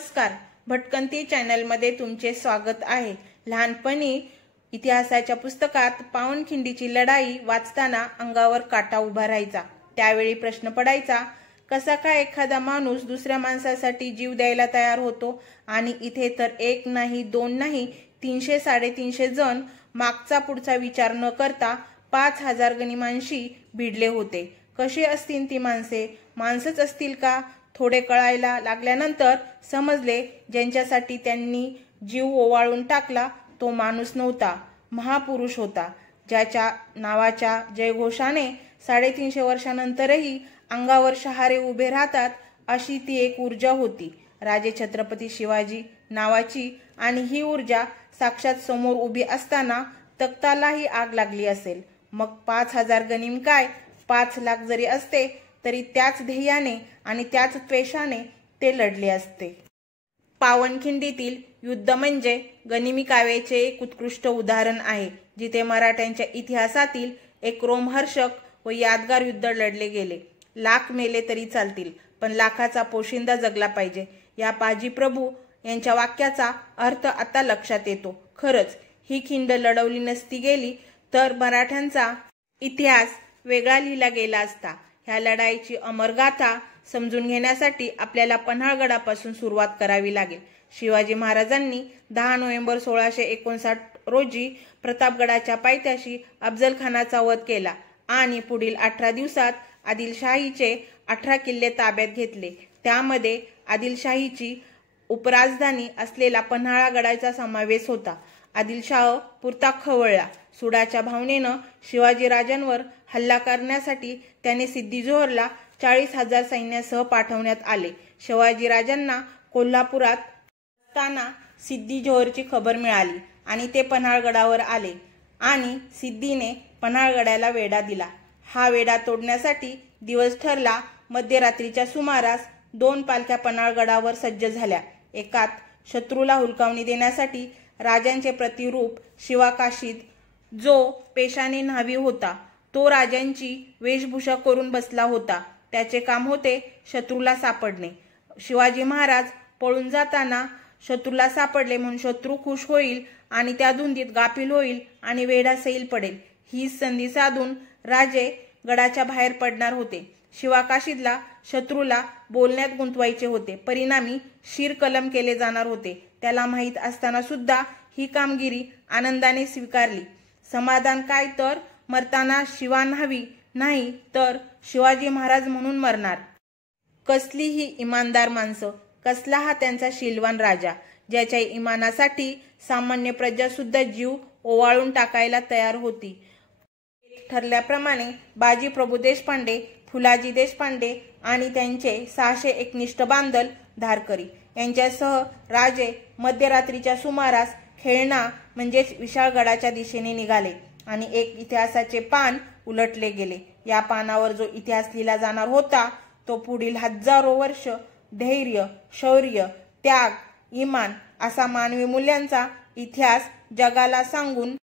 नमस्कार, भटकंती चॅनलमध्ये तुमचे स्वागत आहे। लहानपणी इतिहासाच्या पुस्तकात पावनखिंडीची लढाई वाचताना अंगावर काटा उभा राहायचा। त्यावेळी प्रश्न पडायचा, कसा काय एखादा माणूस दुसऱ्या माणसासाठी जीव द्यायला तयार होतो? आणि इथे तर एक नाही, दोन नाही, 300-350 जण मागचा पुढचा विचार न करता 5000 गनिमांशी भिडले होते। कशी असतील ती माणसे? माणसंच असतील का? थोडे कळायला लागल्यानंतर समजले, ज्यांच्यासाठी त्यांनी जीव ओवाळून टाकला तो माणूस नव्हता, महापुरुष होता, ज्याच्या नावाच्या जयघोषाने 350 वर्षांनंतरही अंगावर शहारे उभे राहतात अशी ती एक ऊर्जा होती, राजे छत्रपती शिवाजी नावाची। आणि ही ऊर्जा साक्षात समोर उभी असताना तख्तालाही आग लागली असेल। मग 5000 गनिम काय, 5 लाख जरी असते तरी त्याच ध्येयाने आणि त्याच त्वेषाने ते लढले असते। पावनखिंडीतील युद्ध म्हणजे गनिमी काव्याचे एक उत्कृष्ट उदाहरण आहे, जिथे मराठ्यांच्या इतिहासातील एक रोमहर्षक व यादगार युद्ध लढले गेले। लाख मेले तरी चालतील, पण लाखाचा पोशिंदा जगला पाहिजे, या पाजी प्रभू यांच्या वाक्याचा अर्थ आता लक्षात येतो। खरंच ही खिंड लढवली नसती गेली तर मराठ्यांचा इतिहास वेगळा लिहिला गेला असता। ह्या लढाईची अमरगाथा समजून घेण्यासाठी आपल्याला पन्हाळगडापासून सुरुवात करावी लागेल। शिवाजी महाराजांनी 10 नोव्हेंबर 1659 रोजी प्रतापगडाच्या पायथ्याशी अफजल खानाचा वध केला आणि पुढील 18 दिवसात आदिलशाहीचे 18 किल्ले ताब्यात घेतले। त्यामध्ये आदिलशाहीची उपराजधानी असलेला पन्हाळगडाचा समावेश होता। आदिलशाह पुरता खवळला। सुडाच्या भावनेनं शिवाजीराजांवर हल्ला करण्यासाठी त्याने सिद्दी जोहरला 40,000 सैन्यासह पाठवण्यात आले। शिवाजीराजांना कोल्हापुरात असताना सिद्दी जोहरची खबर मिळाली आणि ते पन्हाळगडावर आले आणि सिद्धीने पन्हाळगडाला वेढा दिला। हा वेढा तोडण्यासाठी दिवस ठरला। मध्यरात्रीच्या सुमारास 2 पालख्या पन्हाळगडावर सज्ज झाल्या। एकात शत्रूला हुलकावणी देण्यासाठी राजांचे प्रतिरूप शिवाकाशीद, जो पेशाने न्हावी होता, तो राजांची वेशभूषा करून बसला होता। त्याचे काम होते शत्रूला सापडणे। शिवाजी महाराज पळून जाताना शत्रूला सापडले म्हणून शत्रू खुश होईल आणि त्या धुंदीत गाफील होईल आणि वेढा सैल पडेल, ही संधी साधून राजे गडाच्या बाहेर पडणार होते। शिवाकाशीदला शत्रूला बोलण्यात गुंतवायचे होते, परिणामी शिरकलम केले जाणार होते। त्याला माहीत असताना सुद्धा ही कामगिरी आनंदाने स्वीकारली। समाधान काय तर मरताना शिवा न्हावी नाही तर शिवाजी महाराज म्हणून मरणार। कसली ही इमानदार माणसं, कसला हा त्यांचा शीलवान राजा, ज्याच्या इमानासाठी सामान्य प्रजा सुद्धा जीव ओवाळून टाकायला तयार होती। ठरल्याप्रमाणे बाजी प्रभू देशपांडे, फुलाजी देशपांडे आणि त्यांचे 600 एकनिष्ठ बांधल धारकरी यांच्यासह राजे मध्यरात्रीच्या सुमारास खेळणा म्हणजेच विशाळगडाच्या दिशेने निघाले आणि एक इतिहासाचे पान उलटले गेले। या पानावर जो इतिहास लिहिला जाणार होता तो पुढील हजारो वर्ष धैर्य, शौर्य, त्याग, इमान असा मानवी मूल्यांचा इतिहास जगाला सांगून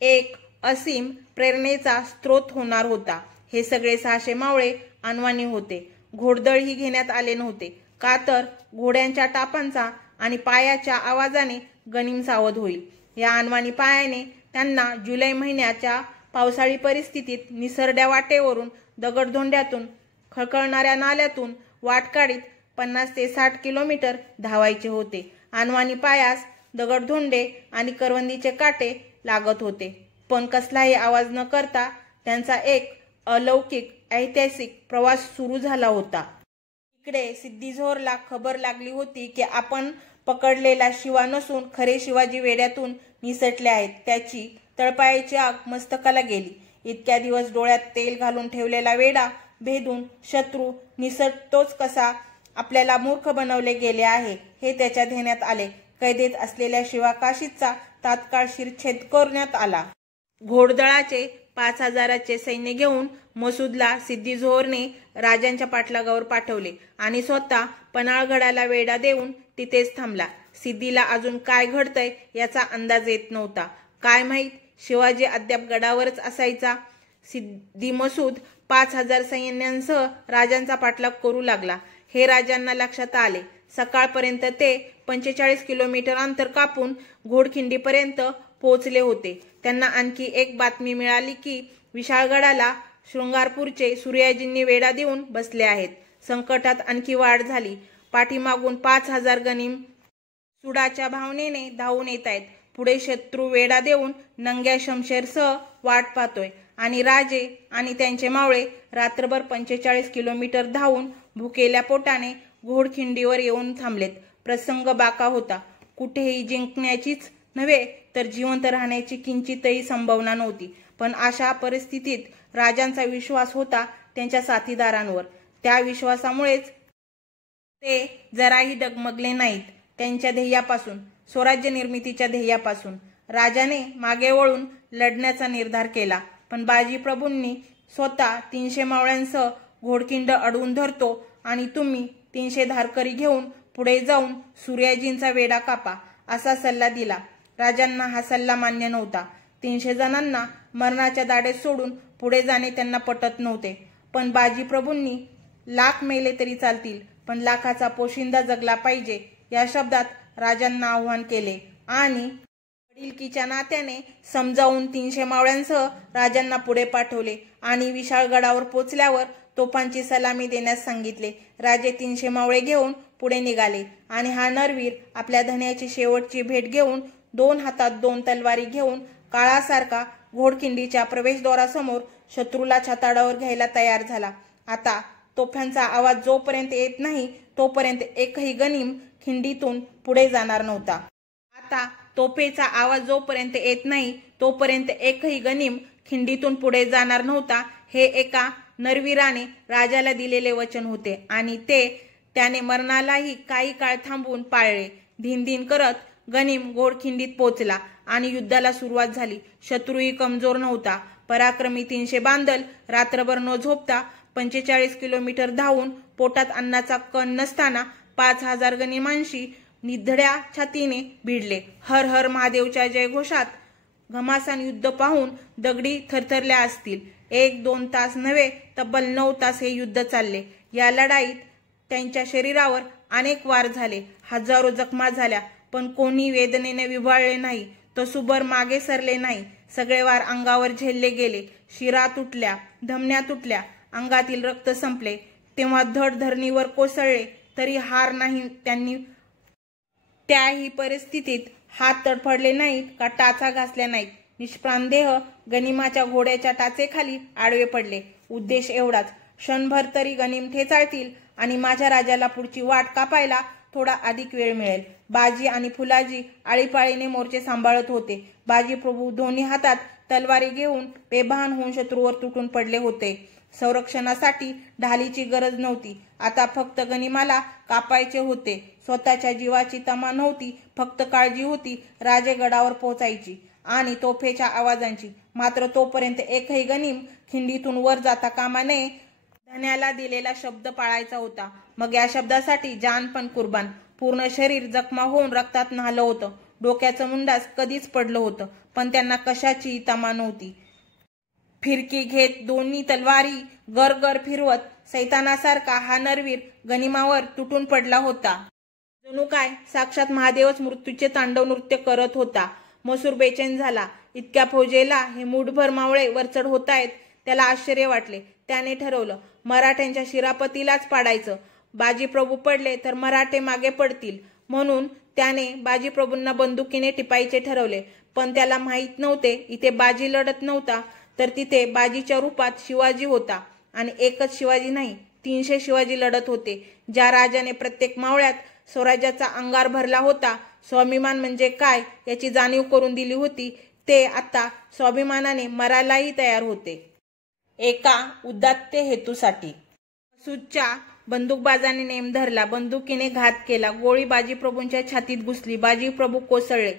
एक असीम प्रेरणेचा स्रोत होणार होता। हे सगळे 600 मावळे अनवाणी होते। घोडदळही घेण्यात आले नव्हते, का तर घोड्यांच्या टापांचा आणि पायाच्या आवाजाने गनिम सावध होईल। या अनवाणी पायाने त्यांना जुलै महिन्याच्या पावसाळी परिस्थितीत निसरड्या वाटेवरून, दगडधोंड्यातून, खळखळणाऱ्या नाल्यातून वाट काढीत 50 ते 60 किलोमीटर धावायचे होते। अनवाणी पायास दगडधोंडे आणि करवंदीचे काटे लागत होते, पण कसलाही आवाज न करता त्यांचा एक अलौकिक ऐतिहासिक प्रवास सुरू झाला होता। इकडे सिद्दी जोहरला खबर लागली होती की आपण पकडलेला शिवा नसून खरे शिवाजी वेड्यातून निसटले आहेत। त्याची तळपायाची आग मस्तकाला गेली। इतक्या दिवस डोळ्यात तेल घालून ठेवलेला वेढा भेदून शत्रू निसटतोच कसा, आपल्याला मूर्ख बनवले गेले आहे हे त्याच्या ध्यानात आले। कैदेत असलेल्या शिवाकाशीदचा तात्काळ शिरच्छेद करण्यात आला। घोडदळाचे 5000चे सैन्य घेऊन मसूदला सिद्दी जोहरने राजांच्या पाठलागावर पाठवले आणि स्वतः पन्हाळगडाला वेढा देऊन तिथेच थांबला। सिद्धीला अजून काय घडतंय याचा अंदाज येत नव्हता। काय माहीत शिवाजी अद्याप गडावरच असायचा। सिद्दी मसूद 5000 सैन्यांसह राजांचा पाठलाग करू लागला। हे राजांना लक्षात आले। सकाळपर्यंत ते 45 किलोमीटर अंतर कापून घोडखिंडीपर्यंत पोहोचले होते. त्यांना आणखी एक बातमी मिळाली की विशाळगडाला शृंगारपूरचे सूर्याजींनी वेढा देऊन बसले आहेत. संकटात आणखी वाढ झाली. पाठीमागून 5000 गनिम सुडाच्या भावनेने धावून येत आहेत. पुढे शत्रू वेढा देऊन नंग्या शमशेरसह वाट पाहतोय आणि राजे आणि त्यांचे मावळे रात्रभर 45 किलोमीटर धावून भुकेल्या पोटाने घोडखिंडीवर येऊन थांबलेत. प्रसंग बाका होता. कुठेही जिंकण्याचीच नव्हे तर जिवंत राहण्याची किंचितही संभावना नव्हती. पण अशा परिस्थितीत राजांचा विश्वास होता त्यांच्या साथीदारांवर. त्या विश्वासामुळेच ते जराही डगमगले नाहीत. त्यांच्या ध्येयापासून, स्वराज्य निर्मितीच्या ध्येयापासून राजाने मागे वळून लढण्याचा निर्धार केला. पण बाजीप्रभूंनी स्वतः 300 मावळ्यांसह घोडखिंड अडवून धरतो आणि तुम्ही 300 धारकरी घेऊन पुढे जाऊन सूर्याजींचा वेढा कापा असा सल्ला दिला. राजांना हा सल्ला मान्य नव्हता. 300 जणांना मरणाच्या दाढेत सोडून पुढे जाणे त्यांना पटत नव्हते. पण बाजीप्रभूंनी लाख मेले तरी चालतील पण लाखाचा पोशिंदा जगला पाहिजे या शब्दात राजांना आव्हान केले आणि वडिलकीच्या नात्याने समजावून 300 मावळ्यांसह राजांना पुढे पाठवले आणि विशाळगडावर पोचल्यावर तोफांची सलामी देण्यास सांगितले. राजे 300 मावळे घेऊन पुढे निघाले आणि हा नरवीर आपल्या धन्याची शेवटची भेट घेऊन 2 हातात 2 तलवारी घेऊन काळासारखा घोडखिंडीच्या प्रवेशद्वारासमोर शत्रूला छाताडावर घ्यायला तयार झाला. आता तोफांचा आवाज जोपर्यंत येत नाही तोपर्यंत एकही गनिम खिंडीतून पुढे जाणार नव्हता. आता तोफेचा आवाज जोपर्यंत येत नाही तोपर्यंत एकही गनिम खिंडीतून पुढे जाणार नव्हता. हे एका नरवीराने राजाला दिलेले वचन होते आणि ते त्याने मरणालाही काही काळ थांबवून पाळले. धिनधिन करत गनिम घोडखिंडीत पोचला आणि युद्धाला सुरुवात झाली. शत्रूही कमजोर नव्हता. पराक्रमी 300 बांदल रात्रभर न झोपता 45 किलोमीटर धावून पोटात अन्नाचा कण नसताना 5000 गनिमांशी निधड्या छातीने भिडले. हर हर महादेवच्या जयघोषात घमासान युद्ध पाहून दगडी थरथरल्या असतील. 1-2 तास नव्हे तब्बल 9 तास हे युद्ध चालले. या लढाईत त्यांच्या शरीरावर अनेक वार झाले. हजारो जखमा झाल्या पण कोणी वेदनेने विव्हाळले नाही. तसूभर मागे सरले नाही. सगळे वार अंगावर झेलले गेले. शिरा तुटल्या, धमन्या तुटल्या, अंगातील रक्त संपले. तेव्हा धड धरणीवर कोसळले तरी हार नाही त्यांनी. त्याही परिस्थितीत हात तडफडले नाहीत का टाचा घासल्या नाहीत. निष्प्राण देह गनिमाच्या घोड्याच्या टाचेखाली आडवे पडले. उद्देश एवढाच, क्षणभर तरी गनिम ठेचाळतील आणि माझ्या राजाला पुढची वाट कापायला थोडा अधिक वेळ मिळेल. बाजी आणि फुलाजी आळीपाळीने मोर्चे सांभाळत होते. बाजीप्रभू दोन्ही हातात तलवारी घेऊन बेभान होऊन शत्रूवर तुटून पडले होते. संरक्षणासाठी ढालीची गरज नव्हती. आता फक्त गनिमाला कापायचे होते. स्वतःच्या जीवाची तमा नव्हती. फक्त काळजी होती राजेगडावर पोहोचायची आणि तोफेच्या आवाजांची. मात्र तोपर्यंत एकही गनिम खिंडीतून वर जाता कामा नये. धन्याला दिलेला शब्द पाळायचा होता. मग या शब्दासाठी जान पण कुर्बान. पूर्ण शरीर जखमा होऊन रक्तात न्हालं होतं. डोक्याचं मुंडास कधीच पडलं होतं पण त्यांना कशाचीही तमा नव्हती. फिरकी घेत दोन्ही तलवारी गरगर फिरवत सैतानासारखा हा नरवीर गनिमावर तुटून पडला होता. जणू काय साक्षात महादेवच मृत्यूचे तांडव नृत्य करत होता. मसूर बेचैन झाला. इतक्या फौजेला हे मुठभर मावळे वरचढ होतायत. त्याला आश्चर्य वाटले. त्याने ठरवलं मराठ्यांच्या शिरापतीलाच पाडायचं. बाजीप्रभू पडले तर मराठे मागे पडतील म्हणून त्याने बाजीप्रभूंना बंदुकीने टिपायचे ठरवले. पण त्याला माहीत नव्हते इथे बाजी लढत नव्हता तर तिथे बाजीच्या रूपात शिवाजी होता. आणि एकच शिवाजी नाही, 300 शिवाजी लढत होते. ज्या राजाने प्रत्येक मावळ्यात स्वराज्याचा अंगार भरला होता, स्वाभिमान म्हणजे काय याची जाणीव करून दिली होती, ते आता स्वाभिमानाने मरायलाही तयार होते. एका उदात्त हेतूसाठी. मसूदच्या बंदूकबाजाने नेम धरला. बंदुकीने घात केला. गोळी बाजीप्रभूंच्या छातीत घुसली. बाजीप्रभू कोसळले.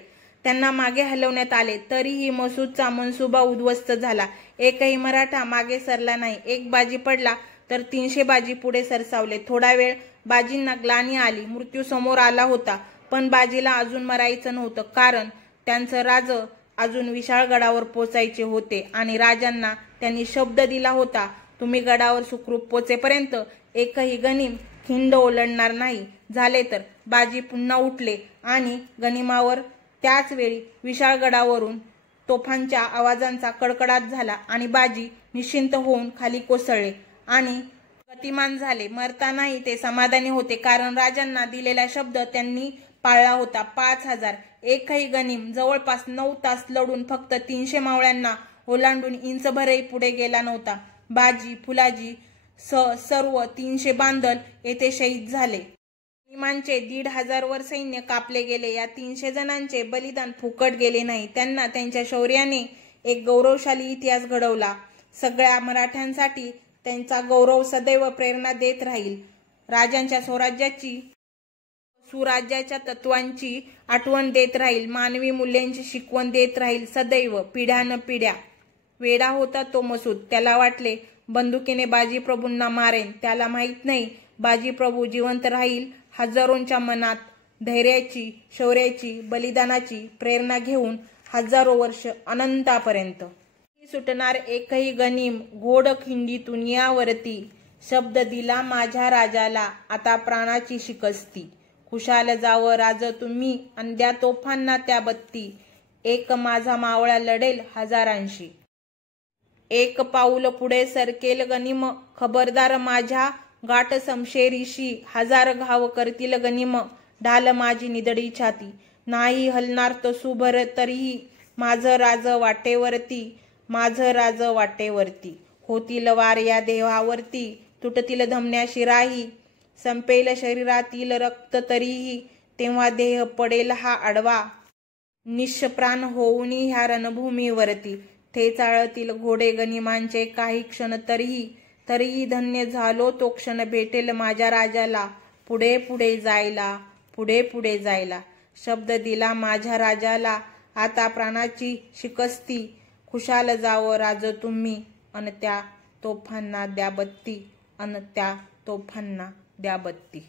त्यांना मागे हलवण्यात आले तरीही मसूदचा मनसुबा उद्ध्वस्त झाला. एकही मराठा मागे सरला नाही. एक बाजी पडला तर 300 बाजी पुढे सरसावले. थोडा वेळ बाजींना ग्लानी आली. मृत्यू समोर आला होता पण बाजीला अजून मरायचं नव्हतं कारण त्यांचं राज अजून विशाळगडावर पोचायचे होते आणि राजांना त्यांनी शब्द दिला होता तुम्ही गडावर सुखरूप पोचेपर्यंत एकही गनिम खिंड ओलांडणार नाही. झाले तर बाजी पुन्हा उठले आणि गनिमावर त्याच वेळी विशाळगडावरून तोफांच्या आवाजांचा कडकडाट झाला आणि बाजी निश्चिंत होऊन खाली कोसळले आणि गतिमान झाले. मरतानाही ते समाधानी होते, कारण राजांना दिलेला शब्द त्यांनी पाळला होता. 5000 एकही गनिम जवळपास 9 तास लढून फक्त 300 मावळ्यांना ओलांडून इंचभरही पुढे गेला नव्हता. बाजी, फुलाजी सर्व 300 बांदल येथे शहीद झाले. गनिमांचे 1500 वर सैन्य कापले गेले. या 300 जणांचे बलिदान फुकट गेले नाही. त्यांना त्यांच्या शौर्याने एक गौरवशाली इतिहास घडवला. सगळ्या मराठ्यांसाठी त्यांचा गौरव सदैव प्रेरणा देत राहील. राजांच्या स्वराज्याची, सुराज्याच्या तत्वांची आठवण देत राहील. मानवी मूल्यांची शिकवण देत राहील सदैव, पिढ्यानपिढ्या. वेडा होता तो मसूद. त्याला वाटले बंदुकीने बाजीप्रभूंना मारेन. त्याला माहीत नाही बाजीप्रभू जिवंत राहील हजारोंच्या मनात धैर्याची, शौर्याची, बलिदानाची प्रेरणा घेऊन हजारो वर्ष अनंतापर्यंत. सुटणार एकही गनिम घोडखिंडीतून यावरती. शब्द दिला माझ्या राजाला आता प्राणाची शिकस्ती. खुशाल जावं राज तुम्ही अन द्या तोफांना त्या बत्ती. एक माझा मावळा लढेल हजारांशी. एक पाऊल पुढे सरकेल गनिम. खबरदार माझ्या गाठ समशेरीशी. 1000 घाव करतील गनिम. ढाल माझी निदडी छाती. नाही हलणार तो सुभर तरीही माझं राज वाटेवरती. माझं राज वाटेवरती. होतील वार या देहावरती. तुटतील धमन्या शिराही. संपेल शरीरातील रक्त तरीही. तेव्हा देह पडेल हा आडवा. निष्प्राण होऊन ह्या रणभूमीवरती. ठेचाळतील घोडे गनिमांचे काही क्षण तरीही. तरीही धन्य झालो तो क्षण भेटेल माझ्या राजाला. पुढे पुढे जायला, पुढे पुढे जायला. शब्द दिला माझ्या राजाला आता प्राणाची शिकस्ती. खुशाल जावं राज तुम्ही अन त्या तोफांना द्या बत्ती. अन त्या तोफांना द्या बत्ती.